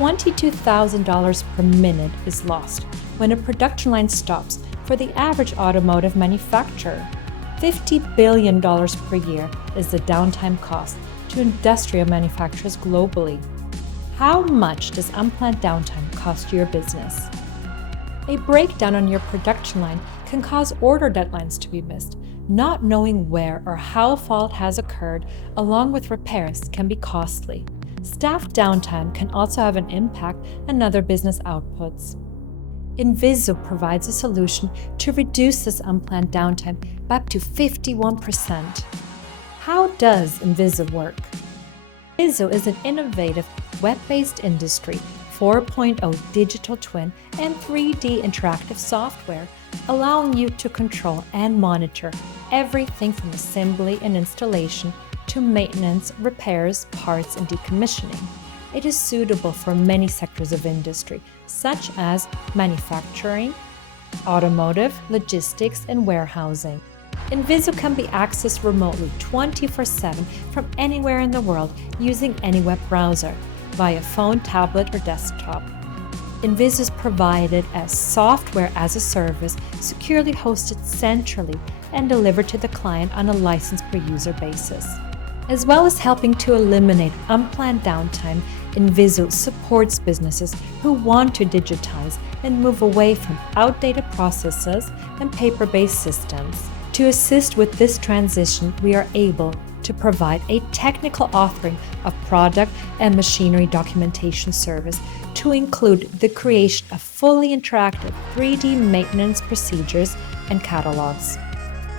$22,000 per minute is lost when a production line stops for the average automotive manufacturer. $50 billion per year is the downtime cost to industrial manufacturers globally. How much does unplanned downtime cost your business? A breakdown on your production line can cause order deadlines to be missed. Not knowing where or how a fault has occurred, along with repairs, can be costly. Staff downtime can also have an impact on other business outputs. Invisu provides a solution to reduce this unplanned downtime by up to 51%. How does Invisu work? Invisu is an innovative web-based Industry 4.0 digital twin and 3D interactive software, allowing you to control and monitor everything from assembly and installation to maintenance, repairs, parts, and decommissioning. It is suitable for many sectors of industry, such as manufacturing, automotive, logistics, and warehousing. Invisu can be accessed remotely 24/7 from anywhere in the world using any web browser, via phone, tablet, or desktop. Invisu is provided as software as a service, securely hosted centrally and delivered to the client on a license per user basis. As well as helping to eliminate unplanned downtime, Invisu supports businesses who want to digitize and move away from outdated processes and paper-based systems. To assist with this transition, we are able to provide a technical offering of product and machinery documentation service to include the creation of fully interactive 3D maintenance procedures and catalogues.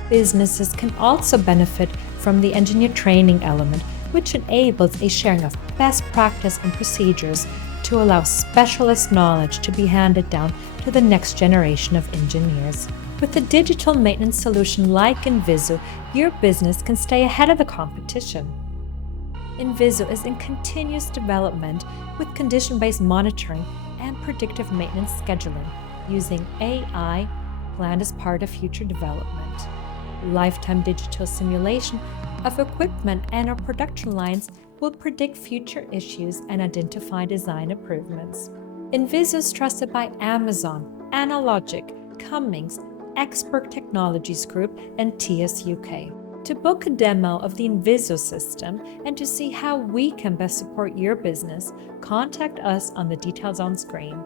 Businesses can also benefit from the engineer training element, which enables a sharing of best practice and procedures to allow specialist knowledge to be handed down to the next generation of engineers. With a digital maintenance solution like Invisu, your business can stay ahead of the competition. Invisu is in continuous development with condition-based monitoring and predictive maintenance scheduling using AI planned as part of future development. Lifetime digital simulation of equipment and our production lines will predict future issues and identify design improvements. Invisu is trusted by Amazon, Analogic, Cummins, Expert Technologies Group, and TS UK. To book a demo of the Invisu system and to see how we can best support your business, contact us on the details on screen.